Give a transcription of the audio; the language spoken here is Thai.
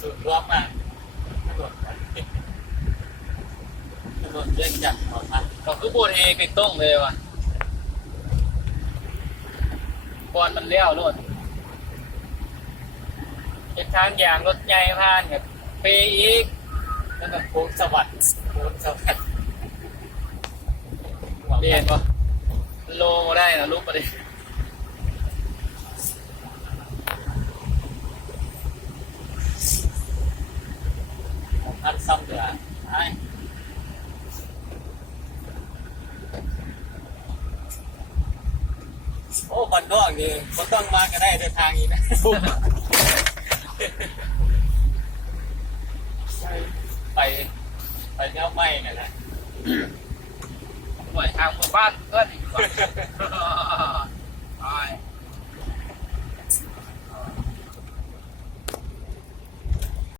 สุดรวมมากถนนเรื่องจัดขอทางก็คือพูดเองติดต้องเลยว่ะก่อนมันเลี้ยวรถเป็นทางอย่างรถใหญ่ผ่านกับเปอีกนั่นก็โค้งสวัสดิ์โค้งสวัสดิ์เรียนปะโลมาได้นะลูกประเดี๋ยวท่านซ้ำเหลือไอ้โอ้คนนอกนี่คนต้องมาก็ได้เดินทางอีกนะ